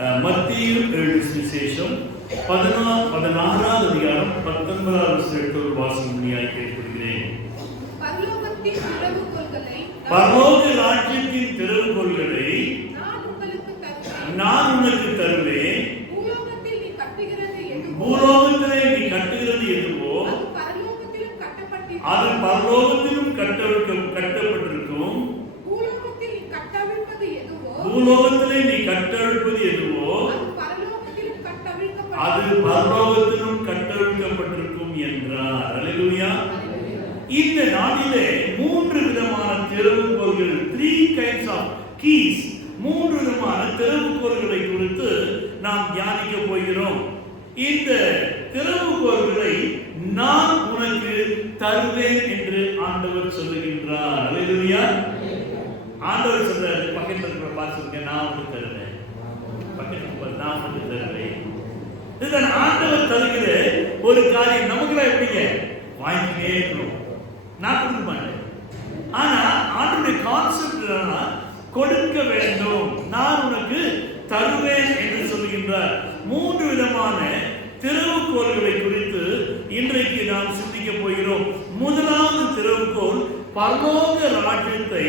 மத்தேயு எழுதிய சுவிசேஷம் 16வது அதிகாரம் 19வது வசனத்தை வாசிக்கும்படியாக கேட்டுக்கொள்கிறேன். பரலோக ராஜ்யத்தின் திறவுகோல்களை நான் உனக்கு தருவேன். பூலோகத்திலே நீ கட்டுகிறது எதுவோ அது பரலோகத்திலும் கட்டப்பட்டிருக்கும். பூலோகத்திலே நீ கட்டவிழ்ப்பது எதுவோ அது பரலோகத்திலும் கட்டவிழ்க்கப்பட்டிருக்கும் என்றார். அல்லேலூயா. இந்த நாளிலே 3 விதமான திறவுகோல்கள், 3 kinds of keys, 3 விதமான திறவுகோல்களை குறித்து நாம் தியானிக்க போகிறோம். இந்த திறவுகோல்களை நான் உனக்கு தருவேன் என்று ஆண்டவர் சொல்லுகின்றார். அல்லேலூயா. ஆண்டவர் சொல்றாரு, பக்கத்துல இருக்கிற பாசுங்க, நான் உனக்கு தருவேன். பக்கத்துல நான் உனக்கு தருவேன். இதுதான் ஆண்டவர் தருகிற ஒரு காரியம். நமக்குலாம் எப்படிங்க, வாங்கிட்டே இருக்கணும், நான் கொடுக்க மாட்டேன். ஆனா ஆண்டவருடைய கான்செப்ட் கொடுக்க வேண்டும், நான் உனக்கு தருவேன் என்று சொல்லுகின்றார். 3 விதமான திறவுகோல்களை குறித்து இன்றைக்கு நாம் சிந்திக்க போகிறோம். முதலாவது திறவுகோல், பரலோக ராஜ்யத்தை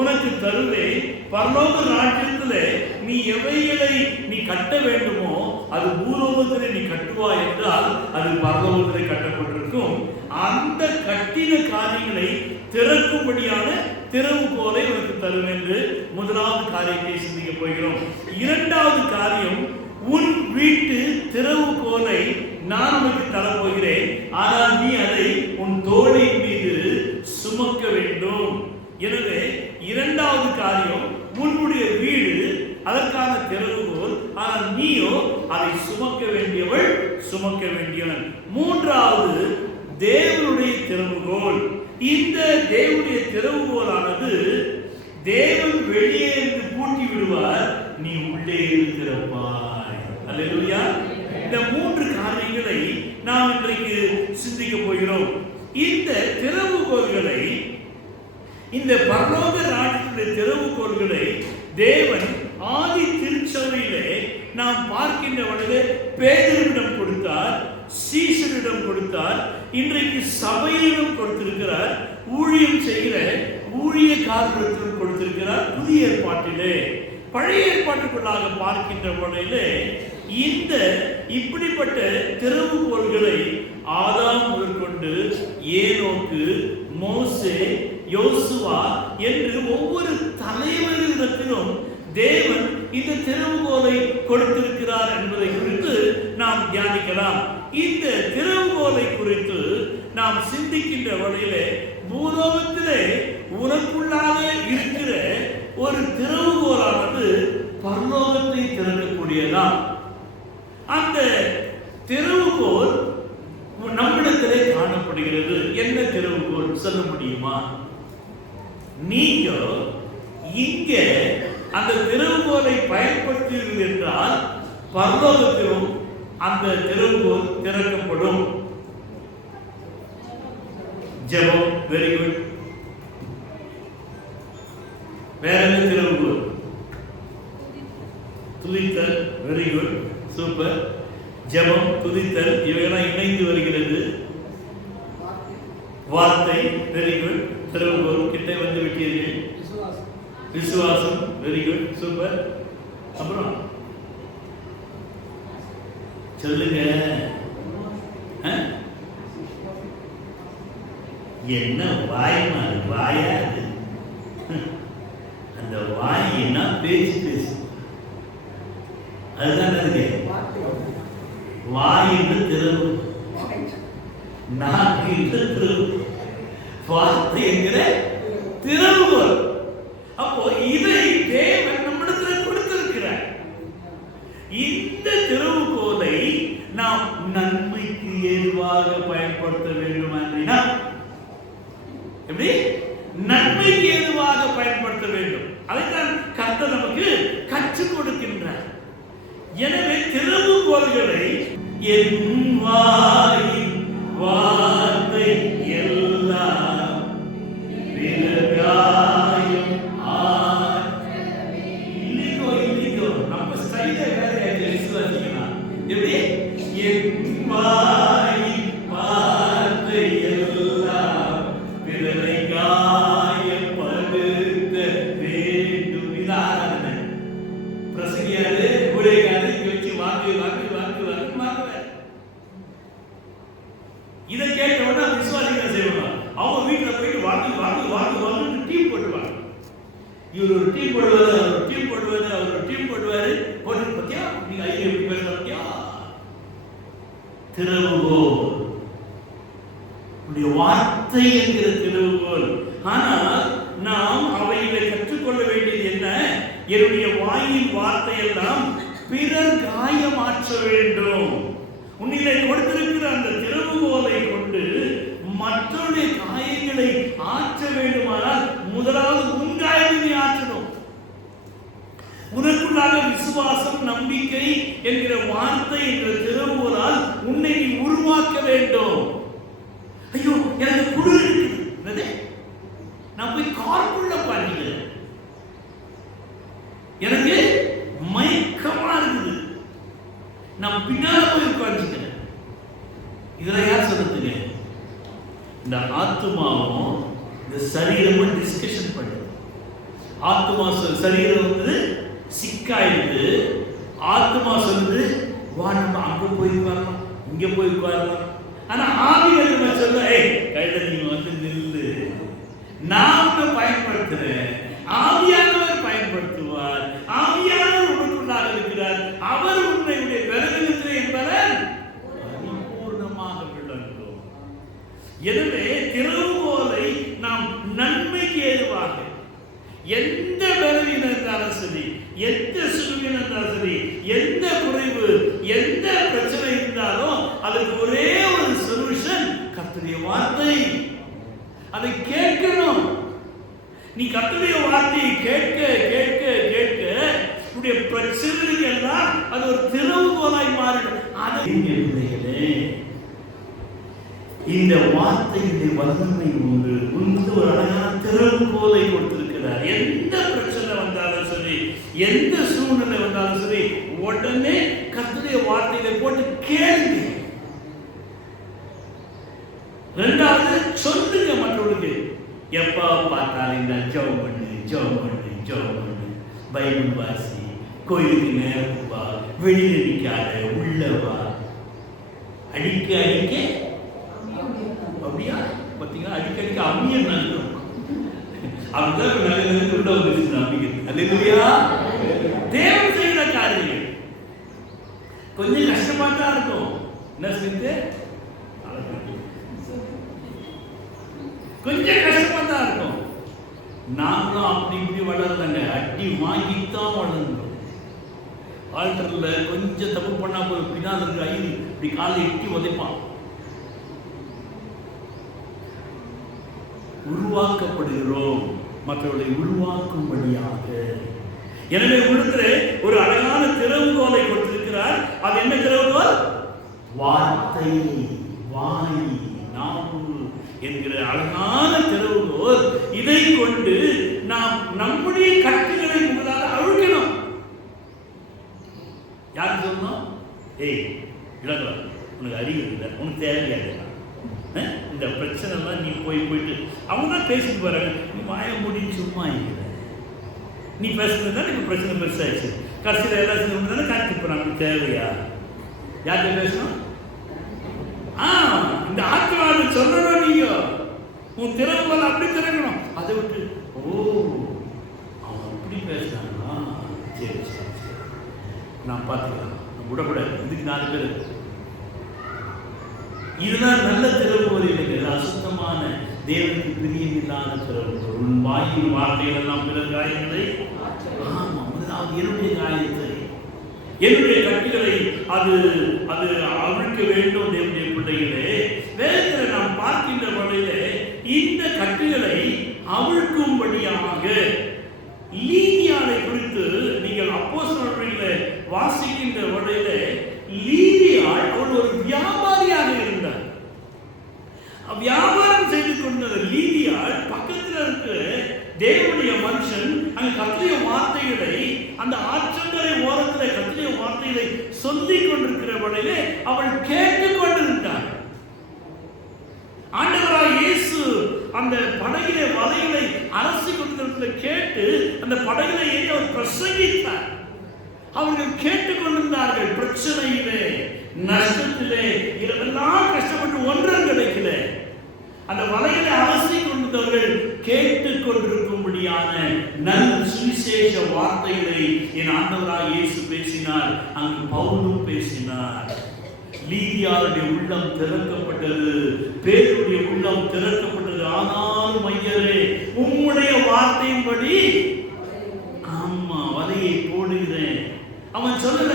உனக்கு தருவேன். பரலோக ராஜ்யத்திலே நீ எவைகளை நீ கட்ட வேண்டுமோ அது பூலோகத்திலே நீ கட்டுவாய் என்றால் அது பரலோகத்திலே கட்டப்பட்டிருக்கும். அந்த கட்டின காரியங்களை திறக்கும்படியான திறவுகோலை உனக்கு தருவேன் என்று முதலாவது காரியத்தை சிந்திக்க போகிறோம். இரண்டாவது காரியம், உன் வீட்டு திறவுகோலை நான் உனக்கு தரப்போகிறேன், ஆனால் நீ அதை உன் தோளின் மீது சுமக்க வேண்டும். எனவே இரண்டாவது காரியம், உன்னுடைய வீடு அதற்கான திறவுகோல், ஆனால் நீயோ அதை சுமக்க வேண்டியவள், சுமக்க வேண்டியவன். மூன்றாவது, தேவனுடைய திறவுகோல். இந்த தேவனுடைய திறவுகோலானது தேவன் வெளியே இருந்து பூட்டி விடுவார், நீ உள்ளே இருக்கிறப்பாய். அல்லேலூயா. இந்த 3 காரியங்களை நாம் இன்றைக்கு சிந்திக்க போகிறோம். இந்த திறவுகோல்களை, இந்த பரலோக ராஜ்யத்தினுடைய திறவுகோல்களை தேவன் ஆதி திருச்சபையிலே நாம் பார்க்கின்ற பொழுது பேதுருவிடம் கொடுத்தார், சீஷரிடம் கொடுத்தார், இன்றைக்கு சபையிடம் கொடுத்திருக்கிறார், ஊழியம் செய்கிற ஊழியக்காரர்களுக்கு கொடுத்திருக்கிறார். புதிய ஏற்பாட்டிலே, பழைய ஏற்பாட்டுக்குள்ளாக பார்க்கின்ற பொழுதிலே இந்த இப்படிப்பட்ட திறவுகோல்களை ஆதாம் முதற்கொண்டு ஏனோக்கு, மோசே, யோசுவா என்று ஒவ்வொரு தலைவர்களிடத்திலும் தேவன் இந்த திறவுகோலை கொடுத்திருக்கிறார் என்பதை குறித்து நாம் தியானிக்கலாம். இந்த திறவுகோலை குறித்து நாம் சிந்திக்கின்ற வழியிலே பூலோகத்திலே உனக்குள்ளாக இருக்கிற ஒரு திறவுகோலானது பரலோகத்தை திறக்கக்கூடியதான். அந்த திறவுகோல் நம்மிடத்திலே காணப்படுகிறது. என்ன திறவுகோல் சொல்ல முடியுமா? நீங்க இங்க அந்த திறவுகோலை பயன்படுத்தீர்கள் என்றால் பரலோகத்திலும் அந்த திறவுகோல் திறக்கப்படும். ஜெபம், வெரி குட். வேற என்ன திறவுகோல்? துதித்தல், வெரி குட், சூப்பர். ஜெபம், துதித்தல் இவையெல்லாம் இணைந்து வருகிறது. வார்த்தை, வெரி குட், திறவுகோல், கிட்ட வந்து விட்டீர்கள். விசுவாசம், வெரி குட், சூப்பர். அப்புறம் சொல்லுங்க, என்ன வாய் மாதிரி வாயாது, அந்த வாய் என்ன பேச்சு பேசு, அதுதான் இருக்கு. வாய் என்று திறவு, நாக்கு என்று திறவு, வார்த்தை என்கிற திறவுகோல். அப்போ இதை தேவன் நம்மிடத்தில் கொடுத்திருக்கிறார். இந்த திறவுகோலை நாம் நன்மைக்கு ஏதுவாக பயன்படுத்த வேண்டும். எப்படி நன்மைக்கு ஏதுவாக பயன்படுத்த வேண்டும், அதைத்தான் கர்த்தர் நமக்கு கற்றுக் கொடுக்கின்றார். எனவே திறவுகோல்களை என் வாயின் வார்த்தை எல்லாம் விலகாயம் இல்லையோ நம்ம ஸ்டைலே வாயின் வார்த்தை எல்லாம் பிறரை காயப்படுத்த வேண்டும். இதான பிரசங்கியாரு ஊழியக்காரரை வச்சு வாக்கு வாக்கு வாக்கு வாக்கு வாங்குவார். இதை கேட்டவொன்னா விசுவாசிகள் செய்வாங்க. அவங்க வீட்டில் போயிட்டு வாக்கு வாக்கு வாக்கு வாக்கு டீம் போட்டுவாங்க. இவர் ஒரு டீம் போடுவாரு, அவர் ஒரு டீம் போடுவாரு, அவர் ஒரு டீம் போடுவாரு. போட்டு பத்தியா நீங்க ஐயா எப்படி பேச பத்தியா திறவுகோல், வார்த்தை என்கிற திறவுகோல். ஆனால் நாம் அவைகளை கற்றுக்கொள்ள வேண்டியது என்ன? என்னுடைய வாயின் வார்த்தையெல்லாம் பிறர் காயமாற்ற வேண்டும். உன்னிலே கொடுத்திருக்கிற அந்த திறவுகோலை கொண்டு மற்றவருடைய காயங்களை ஆற்ற வேண்டுமானால் முதலாவது உன் காயத்தை ஆற்றணும். உனக்குள்ளாக விசுவாசம், நம்பிக்கை என்கிற வார்த்தை என்கிற திறவுகோலால் உன்னை நீ உருவாக்க வேண்டும். ஐயோ எனக்கு குளிர் இருக்குது, நான் போய் காருக்குள்ள பாட்டிக்கிறேன், எனக்கு மயக்கமா இருக்குது, நான் பின்னால போய் உட்காந்துக்கிறேன். இதுல யார் சொல்றதுங்க? இந்த ஆத்மாவும் இந்த சரீரமும் டிஸ்கஷன் பண்ணுது. ஆத்மா சரீரம் வந்து சிக்காயிடுது. ஆத்மா சொல்லுது வா நம்ம அங்க போய் உட்காரலாம், இங்க போய் உட்காரலாம். ஆனா ஆவியானவர் சொல்ல கையில நீங்க வந்து நில்லு, நான் பயன்படுத்துறேன். ஆவியானவர் பயன்படுத்துவார். ஆவியானவர் உனக்குள்ளாக இருக்கிறார். அவர் உன்னுடைய விலகினத்தில் என்பதை பரிபூர்ணமாக விளங்கும். எனவே திறவுகோலை நாம் நன்மைக்கு ஏதுவாக எந்த பலவீனம் இருந்தாலும் சரி, எந்த சுகவீனம் இருந்தாலும் சரி, எந்த குறைவு, எந்த பிரச்சனை இருந்தாலும் அதுக்கு ஒரே ஒரு சொல்யூஷன் கர்த்தருடைய வார்த்தை. அதை கேட்கணும். நீ கர்த்தருடைய வார்த்தையை கேட்க கேட்க கேட்க உடைய பிரச்சனைகள் எல்லாம் அது ஒரு திறவுகோலாய் மாறிடும். அதை இந்த வார்த்தையுடைய வல்லமை உண்டு. உண்டு ஒரு அழகான திறவுகோலை கொடுத்திருக்கிறார். எந்த பிரச்சனை வந்தாலும் சரி, எந்த சூழ்நிலை வந்தாலும் சரி, உடனே கர்த்தருடைய வார்த்தையில போட்டு கேளுங்க. ரெண்டாவது சொல்லுங்க மற்றவர்களுக்கு. எப்ப பார்த்தாலும் இந்த ஜெபம் பண்ணு, ஜெபம் பண்ணு, ஜெபம் பண்ணு, பைபிள் வாசி, கோயிலுக்கு நேரம் வா, வெளியில நிக்காத, உள்ளவா, அடிக்க அடிக்க அப்படியா பார்த்தீங்களா? அடிக்கடிக்க அம்மியம் நல்லது. அப்படிதான் நல்லது உள்ள வந்துருச்சு நம்பிக்கை. அல்லேலூயா. தேவன் செய்கிற காரியங்கள் கொஞ்சம் கஷ்டமா தான் இருக்கும். என்ன செஞ்சு கொஞ்சம் கஷ்டமா தான் இருக்கும். நாங்களும் அப்படி இப்படி வளர்ந்தாங்க, அடி வாங்கித்தான் வளர்ந்தோம். ஆல்டர்ல கொஞ்சம் தப்பு பண்ணா போய் பின்னால் இருக்கிற ஐந்து இப்படி காலை எட்டி உதைப்பான். உருவாக்கப்படுகிறோம் மற்றவர்களை உருவாக்கும்படியாக. எனவே உள்ளத்திலே ஒரு அழகான திறவுகோலை கொடுத்திருக்கிறார். அது என்ன திறவுகோல்? வார்த்தை, வாய், நாவு என்கிற அழகான திறவுகோல். இதை கொண்டு நாம் நம்முடைய கட்டுகளை முதலாக அழுக்கணும். யார் சொன்னோம்? இளங்கா உனக்கு அறிவு இல்லை, உனக்கு தேவையாது, இந்த பிரச்சனை எல்லாம் நீ போயிட்டு அவங்க தான் பேசிட்டு வராங்க, நீ வாய முடியும் சும்மா இருக்கிற, நீ பேசுறது தான் எனக்கு பிரச்சனை பெருசாயிடுச்சு. கடைசியில் எல்லாம் சேர்ந்து தானே காட்டி போறாங்க. தேவையா? யார்கிட்ட பேசணும்? இந்த ஆத்மாவை சொல்லணும். நீங்க உன் திறவுகோல் அப்படி திறக்கணும். அதை விட்டு அவன் அப்படி பேசுறாங்களா, சரி சரி சரி நான் பார்த்துக்கலாம், விடக்கூடாது, இதுக்கு 4 பேர். இதுதான் நல்ல திறவுகோல் இல்லைங்க. அசுத்தமான தேவனுக்கு பிரியமில்லாத திறவுகோல். உன் வாயின் வார்த்தைகள் எல்லாம் பிறர் காயங்களை, முதலாவது என்னுடைய காயத்தை, என்னுடைய கட்டுகளை அது அது அவிழ்க்க வேண்டும். தேவனுடைய பிள்ளைகளே, வேதத்தில் நாம் பார்க்கின்ற வகையிலே இந்த கட்டுகளை அவிழ்க்கும்படியாக லீதியாளை குறித்து நீங்கள் அப்போஸ்தலர்களில் வாசிக்கின்ற வகையிலே லீதியாள் அவள் ஒரு வியாபாரியாக இருந்தார். வியாபாரம் செய்து கொண்ட லீதியாள் பக்கத்தில் இருக்கிற தேவனுடைய மனுஷன் அங்கு கர்த்தருடைய வார்த்தைகளை அந்த ஆற்றங்கரை ஓரத்தில் கர்த்தருடைய வார்த்தைகளை சொல்லிக் கொண்டிருக்கிற வகையிலே அவள் கேட்டுக்கொண்டு அந்த படகிலே வலைகளை அரசி கொண்டிருந்த கேட்டு அந்த படகிலே ஏறி அவர் பிரசங்கித்தார். அவர்கள் கேட்டுக் கொண்டிருந்தார்கள். பிரச்சனையிலே, நஷ்டத்திலே, இரவெல்லாம் கஷ்டப்பட்டு ஒன்றும் கிடைக்கல. அந்த வலைகளை அரசி கொண்டிருந்தவர்கள் கேட்டுக் கொண்டிருக்கும்படியான நல்ல சுவிசேஷ வார்த்தைகளை என் ஆண்டவராய் இயேசு பேசினார். அங்கு பவுலும் பேசினார். லீதியாருடைய உள்ளம் திறக்கப்பட்டது, பேருடைய உள்ளம் திறக்கப்பட்டது. ஆனாலும் ஐயரே, உம்முடைய வார்த்தையின்படி ஆமா வலையை போடுகிறேன். அவன் சொல்லல,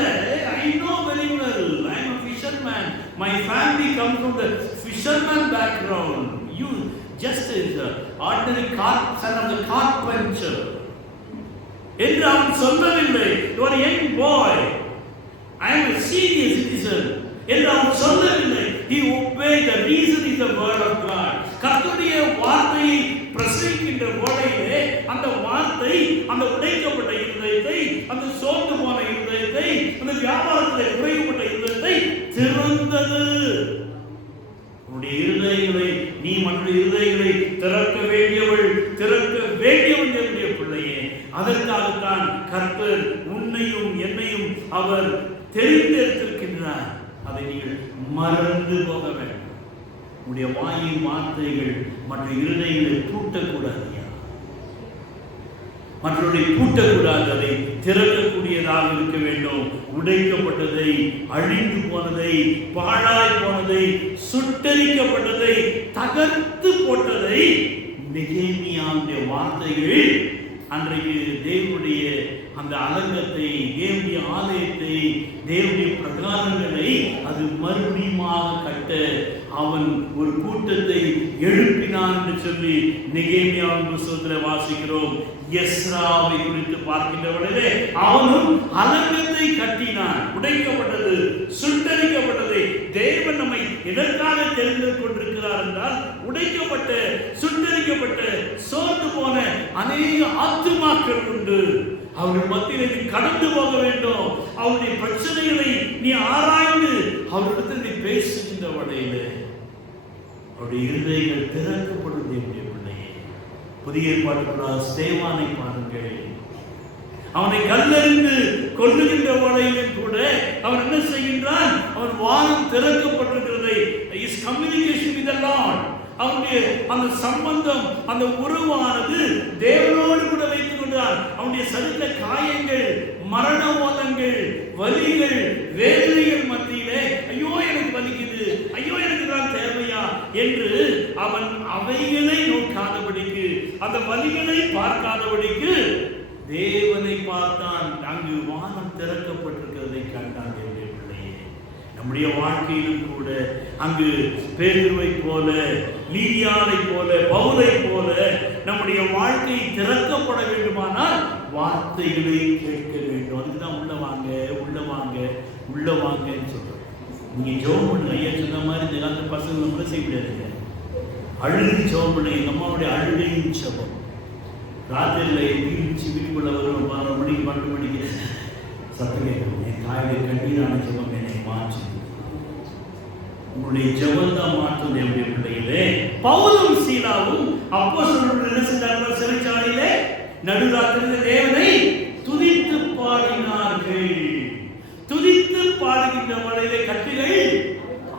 I know very well, I am a fisherman, my family comes from the fisherman background, you just is the ordinary son of the carpenter என்று அவன் சொல்லவில்லை. You are a young boy, I am a senior citizen என்று அவன் சொல்லவில்லை. He obeyed. The reason is the word of God. கர்த்தருடைய வார்த்தையை பிரசங்கிக்கின்ற வேளையிலே அந்த வார்த்தை அந்த உடைக்கப்பட்ட இருதயத்தை, அந்த சோர்ந்து போன இருதயத்தை, அந்த வியாபாரத்தில் குறைவுபட்ட இருதயத்தை திறந்தது. உன்னுடைய இருதயங்களை நீ மற்ற இருதயங்களை திறக்க வேண்டியவள், திறக்க வேண்டியவன் என்னுடைய பிள்ளையே. அதற்காகத்தான் கர்த்தர் உன்னையும் என்னையும் அவர் தெரிந்தெடுத்திருக்கின்றார். அதை நீங்கள் மறந்து போக வேண்டும். உடைய வாயின் வார்த்தைகள் மற்ற இருதயங்களை பூட்டக்கூடாது, மற்றவர்களை பூட்டக்கூடாது. அதை திறக்கக்கூடியதாக இருக்க வேண்டும். உடைக்கப்பட்டதை, அழிந்து போனதை, பாழாய் போனதை, சுட்டரிக்கப்பட்டதை, தகர்த்து போட்டதை நெகேமியாவுடைய வார்த்தைகள் அன்றைக்கு தேவனுடைய அந்த அலங்கத்தை, தேவனுடைய ஆலயத்தை, தேவனுடைய பிரகாரங்களை அது மறுபடியுமாக கட்ட அவன் ஒரு கூட்டத்தை எழுப்பினான் என்று சொல்லி நெகேமியாவின் புத்தகத்தில் வாசிக்கிறோம். எஸ்ராவை குறித்து பார்க்கின்றவர்களே, அவனும் அலங்கத்தை கட்டினான். உடைக்கப்பட்டது, சுட்டரிக்கப்பட்டது. தேவன் நம்மை எதற்காக தெரிந்து கொண்டிருக்கிறார் என்றால், உடைக்கப்பட்ட, சுட்டரிக்கப்பட்ட, சோர்ந்து போன அநேக ஆத்துமாக்கள் உண்டு. அவர்கள் மத்தியில் நீ கடந்து போக வேண்டும். அவருடைய பிரச்சனைகளை நீ ஆராய்ந்து அவர்களிடத்தில் நீ பேசுகின்ற வகையில் அவருடைய இருதயங்கள் திறக்கப்படும். என்னுடைய பிள்ளையே, புதிய ஏற்பாட்டுக்குள்ளாக ஸ்தேவானை பாருங்கள். அவனை கல்லறிந்து கொள்ளுகின்ற வகையிலும் கூட அவன் என்ன செய்கின்றான்? அவன் வானம் திறக்கப்பட்டிருக்கிறதை, is communication with the Lord. அவனுடைய அந்த சம்பந்தம், அந்த உறவானது தேவனோடு கூட வைத்துக் கொண்டார். அவனுடைய சரீர காயங்கள், மரண ஓலங்கள், வலிகள், வேதனைகள் மத்தியிலே ஐயோ எனக்கு வலிக்குது, ஐயோ எனக்கு தான் தேவையா என்று அவன் அவைகளை நோக்காதபடிக்கு, அந்த வலிகளை பார்க்காதபடிக்கு தேவனை பார்த்தான். அங்கு வானம் திறக்கப்பட்டிருக்கிறதை கண்டான். நம்முடைய வாழ்க்கையிலும் கூட அங்கு பேதுருவை போல, லீதியாவை போல, பவுலை போல நம்முடைய வாழ்க்கை திறக்கப்பட வேண்டுமானால் வார்த்தைகளை கேட்க வேண்டும். அதுக்குதான் உள்ள வாங்க, உள்ள வாங்க, உள்ள வாங்கன்னு சொல்றோம். நீங்க ஜெபம் பண்ணுங்க. ஐயா சொன்ன மாதிரி இந்த காலத்து பசங்க கூட செய்ய முடியாதுங்க. அழுது ஜெபம் பண்ணுங்க. எங்க அம்மாவுடைய அழுகையும் ஜெபம். ராத்திரியில் எழுந்திரிச்சு வீட்டுக்குள்ள வரும் 12 மணிக்கு 12 மணிக்கு சத்தம் கேட்கணும். என் தாயுடைய கண்ணீரான ஜெபம் என்னை மாற்று. உங்களுடைய ஜெபம் தான் மாற்றுவது. என்னுடைய பிள்ளைகளே, பவுலும் சீலாவும் அப்போஸ்தலர்கள் என்ன செஞ்சார்கள்? சிறைச்சாலையிலே நடுராத்திரியில் தேவனை துதித்து பாடினார்கள். துதித்து பாடுகின்ற வேளையிலே கட்டுகள்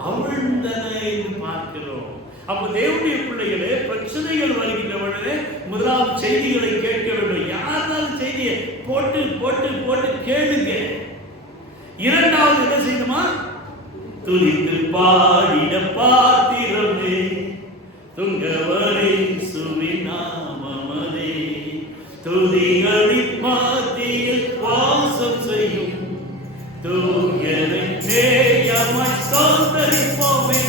அவிழ்ந்தன என்று பார்க்கிறோம். அப்ப தேவனுடைய பிள்ளைகளே, பிரச்சனைகள் வருகின்ற வேளையிலே முதலாவது செய்திகளை கேட்க வேண்டும். யாராவது செய்தியை போட்டு போட்டு போட்டு கேளுங்க. இரண்டாவது என்ன செய்யணுமா? துதித்து பாடிட பாத்திரமே துங்கவரின் சுவிநாமமதே, துதிகளின் மத்தியில் வாசம் செய்யும் தூயனை நேயமாய் ஸ்தோத்தரிப்போமே.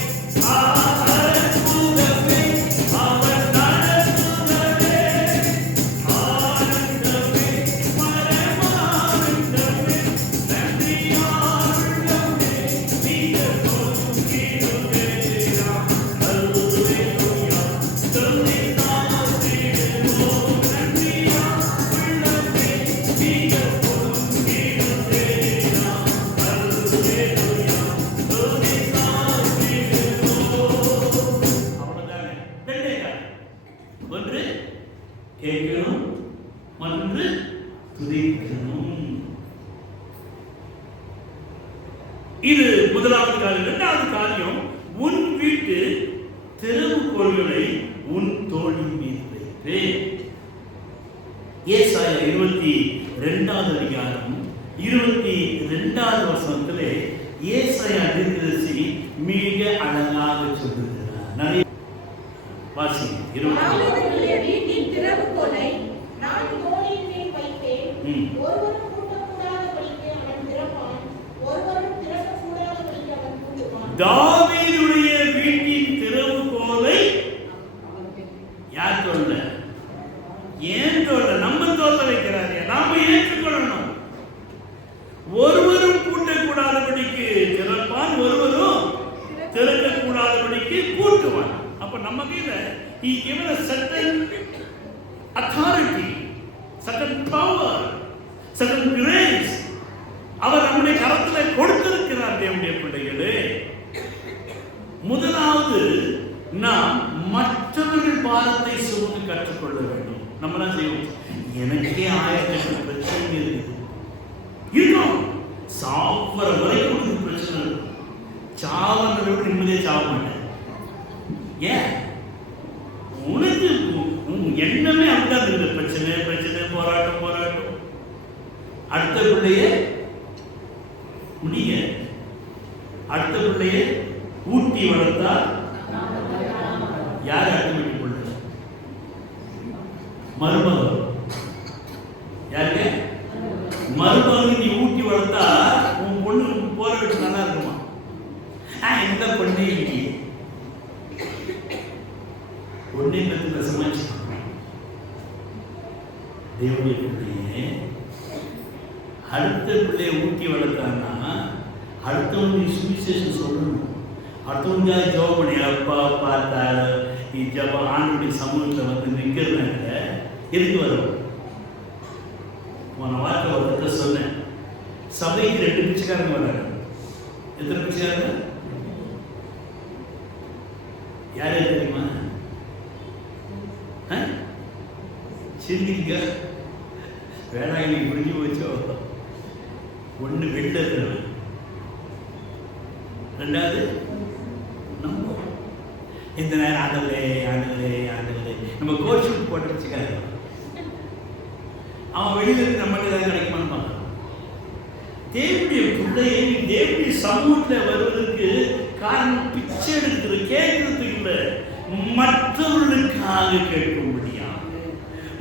இது முதலாவது காரியம். இரண்டாவது காரியம், உன் வீட்டு திறவுகோல்களை உன் தோளின் மீது வைத்து. ஏசாயா 22வது அதிகாரம் 22வது வசனத்திலே ஏசாயா தீர்க்கதரிசி மிக அழகாக சொல்லுகிறார். நிறைய வாசி. வீட்டின் திறவுகோலை நான் தோளின் மேல் வைத்தேன். ஒருவரும் பூட்டக்கூடாதபடிக்கு அவன் திறப்பான், ஒருவரும் திறக்கக்கூடாதபடிக்கு அவன் பூட்டுவான். தாவீதுடைய வீட்டின் திறவுகோலை யார் தோல்ல? ஏன் தோல்ல? நம்ம தோல்ல வைக்கிறாரு. நாம ஏற்றுக்கொள்ளணும். ஒருவரும் பூட்டக்கூடாதபடிக்கு திறப்பான், ஒருவரும் திறக்கக்கூடாதபடிக்கு பூட்டுவான். அப்ப நம்ம கையில he given a certain authority, certain power, certain grace. அவர் நம்முடைய கரத்தில் கொடுத்திருக்கிறார். தேவனுடைய பிள்ளைகளே, முதலாவது நாம் மற்றவர்கள் பாரத்தை சுமக்க கற்றுக்கொள்ள வேண்டும். நம்ம தான் செய்வோம். எனக்கே ஆயிரக்கணக்கான பிரச்சனை இருக்கும். சாப்பிட்ற வரைக்கும் பிரச்சனை இருக்கும். சாவனோட நிம்மதியே சாவ மாட்டேன். ஏன்? உனக்கு எண்ணமே அப்படிதான் இருக்குது. பிரச்சனை பிரச்சனை, போராட்டம் போராட்டம். அடுத்த பிள்ளைய முடிய, அடுத்த பிள்ளைய ஊட்டி வளர்த்தா யார் அடுத்த வீட்டு பிள்ளை? மருமகள். யாருக்கு? மருமகனுக்கு நீ ஊட்டி வளர்த்தா உன் பொண்ணு போற வீட்டு நல்லா இருக்குமா? எந்த பொண்ணே இல்லையே. பொண்ணை பற்றி சமாளிச்சு தேவனுடைய பிள்ளையே, அடுத்த பிள்ளையை ஊட்டி வளர்த்தான்னா அடுத்தவங்க சுவிசேஷம் சொல்லணும். அடுத்தவங்க ஜோம் பண்ணி அப்பா பார்த்தாரு நீ ஜப ஆண்டுடைய சமூகத்தில் வந்து நிற்கிறதுனால எதுக்கு வரும்? போன வார்த்தை ஒருத்த சொன்னேன், சபைக்கு 2 பிச்சைக்காரங்க வர்றாங்க. எத்தனை பிச்சைக்காரங்க? யார் யார் தெரியுமா? சிந்திங்க. வேளாங்கண்ணி முடிஞ்சு போச்சோ. ஒன்று வெளில இருக்கிறவன், ரெண்டாவது நம்ம. இந்த நேரம் ஆண்டவரே ஆண்டவரே ஆண்டவரே நம்ம கோச் போட்டு வச்சுக்காரு. அவன் வெளியில இருந்து நம்மகிட்ட ஏதாவது கிடைக்குமான்னு பார்க்கலாம். தேவனுடைய பிள்ளையை தேவனுடைய சமூகத்தில் வருவதற்கு காரணம் பிச்சை எடுக்கிறது, கேட்கறதுக்கு இல்லை, மற்றவர்களுக்காக கேட்கும்படியாக,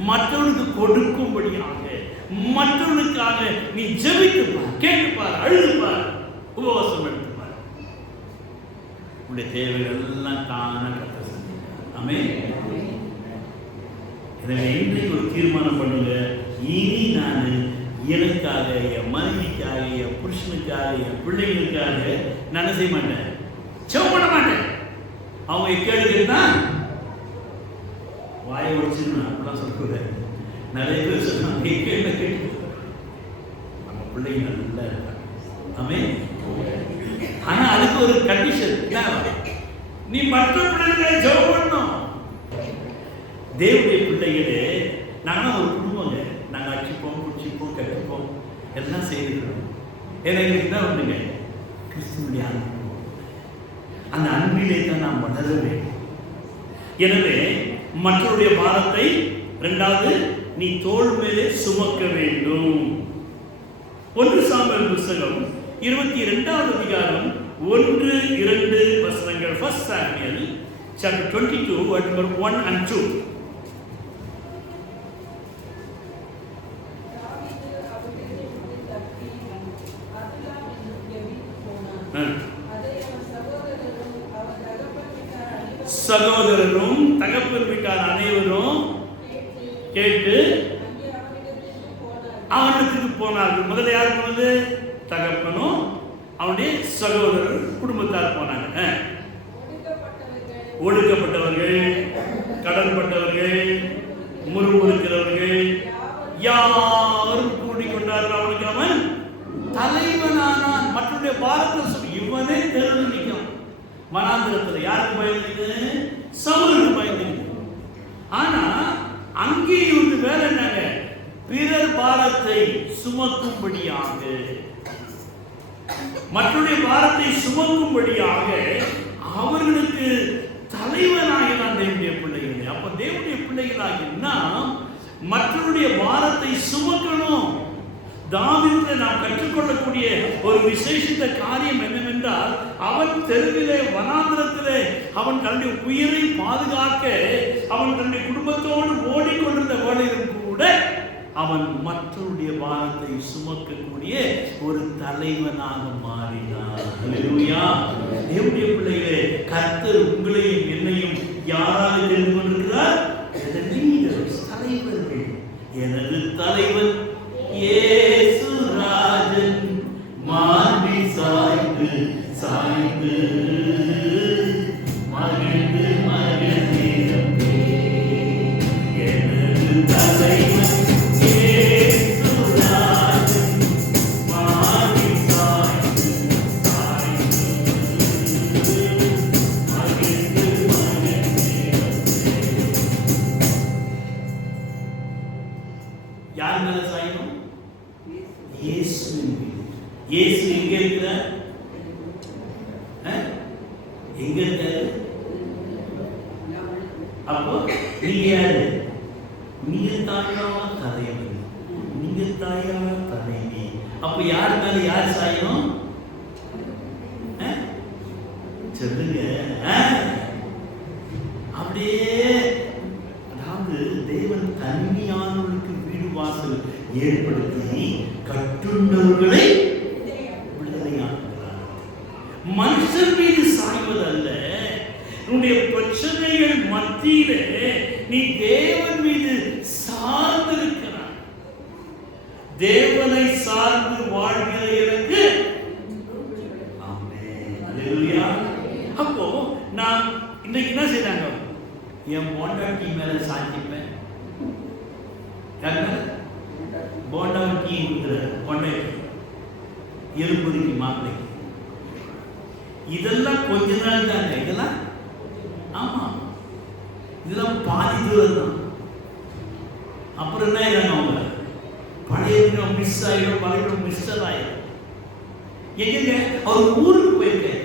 மற்றவர்களுக்கு கொடுக்கும்படியாக, மற்றவர்களுக்காக நீ ஜெபித்துப்பார், கேட்டுப்பார், அழுதுப்பார், உபவாசம் எடுத்துப்பார். உன்னுடைய தேவைகள் எல்லாம் தான கத்த செஞ்சுப்பார். ஆமென். எனவே இன்றைக்கு ஒரு தீர்மானம் பண்ணுங்க. இனி நான் எனக்காக, என் மனைவிக்காக, என் புருஷனுக்காக, என் பிள்ளைகளுக்காக நான் செய்ய மாட்டேன், செவ் பண்ண மாட்டேன். அவங்க கேளுங்கன்னா வாயை ஒடிச்சுன்னு அப்படிலாம் சொல்லக்கூடாது. நிறைய பேர் சொன்னாங்க கேட்டு நம்ம பிள்ளைங்க நல்லா இருக்காங்க. ஆமென். ஆனா அதுக்கு ஒரு கண்டிஷன், நீ மற்ற பிள்ளைகளை ஜெபம் பண்ணணும். தேவனுடைய பிள்ளைகளே, நாங்கள் ஒரு குடும்பங்க. நாங்கள் அடிச்சுப்போம், குடிச்சிப்போம், கட்டிப்போம், எல்லாம் செய்திருக்கிறோம். எனக்கு என்ன ஒண்ணுங்க, கிறிஸ்துவனுடைய அன்பு. அந்த அன்பிலே தான் நாம் வளர வேண்டும். எனவே மற்றவருடைய பாரத்தை இரண்டாவது நீ தோள் மேலே சுமக்க வேண்டும். 1 சாமுவேல் புத்தகம் 22வது அதிகாரம் 1-2 வசனங்கள். 1 Samuel chapter 22 verse number 1 and 2. சகோதரரும் தகப்பன் வீட்டார் அனைவரும் கேட்டு அவனுக்கு போனார்கள். முதல்ல யார் போனது? தகப்பனும் அவனுடைய சகோதரர் குடும்பத்தார் போனாங்க. ஒடுக்கப்பட்டவர்கள், கடன்பட்டவர்கள், முறுமுறுக்கிறவர்கள் யாரும் கூடிக்கொண்டார்கள். அவனுக்கு அவன் தலைவனானான். மற்றவருடைய பாரத்தை சொல்லி இவனே தெருவில் நிற்கும். வனாந்திரத்தில் யாருக்கு பயந்து? சவுலுக்கு பயந்து. ஆனா அங்கேயும் வந்து வேற என்னங்க? பிறர் பாரத்தை சுமக்கும்படியாக. மற்றவருடைய பாரத்தை சுமக்கும்படியாக அவர்களுக்கு தலைவனாக தான் தேவனுடைய பிள்ளைகள். அப்ப தேவனுடைய பிள்ளைகளாக நாம் மற்றவருடைய பாரத்தை சுமக்கணும். தாவீதில் நாம் கற்றுக்கொள்ளக்கூடிய ஒரு விசேஷித்த காரியம் என்னவென்றால், அவன் தெருவிலே வனாந்திரத்திலே அவன் தன்னுடைய உயிரை பாதுகாக்க அவன் தன்னுடைய குடும்பத்தோடு ஓடிக்கொண்டிருந்த வேளையிலும் கூட அவன் மற்றவருடைய பாரத்தை சுமக்கக்கூடிய ஒரு தலைவனாக மாறினான். அல்லேலூயா. தேவனுடைய பிள்ளைகளே, கர்த்தர் உங்களையும் என்னையும் யாராக தெரிந்து கொண்டிருக்கிறார்? தலைவர்கள். எனது தலைவன் இயேசு ராஜன், மார்பி சாய்ந்து சாய்ந்து மகிழ்ந்து மகிழ்ந்தே. எனது தலைவன் இயேசு ராஜன், மார்பி சாய்ந்து சாய்ந்து மகிழ்ந்து மகிழ்ந்தே. யார் மேல சாயணும்? இயேசு. இயேசு எங்க இருக்கிறார்? எங்க இருக்காரு? அப்போ நீங்க யாரு? நீங்க தாயாவா தலைவன், நீங்க தாயாவா தலைவி. அப்ப யார் மேல யார் சாயணும்? சொல்லுங்க. அப்படியே அதாவது தேவன் தனிமையானவர்களுக்கு வீடு வாசல் ஏற்படுத்தி கட்டுண்டவர்களை விடுதலையாக்குகிறார். மனுஷன் மீது சாய்வதல்ல. உன்னுடைய பிரச்சனைகள் மத்தியிலே நீ தேவன் மீது சார்ந்திருக்கிறார். தேவனை சார்ந்து வாழ்கிற எனக்கு ஆமென். அல்லேலூயா. அப்போ நான் இன்னைக்கு என்ன செய்றாங்க? என் பொண்டாட்டி மேல சாஞ்சிப்பேன். போண்டாவுக்கு கொண்டாட்டி எலும்புரிக்கு மாப்பிள்ளைக்கு இதெல்லாம் கொஞ்ச நாள் தாங்க. இதெல்லாம் ஆமா, இதெல்லாம் பாதி தூரம் தான். அப்புறம் என்ன ஆயிடும்? அவங்க பழைய மிஸ் ஆயிடும், பழைய மிஸ்டர் ஆயிடும். எங்க அவர் ஊருக்கு போயிருக்காரு,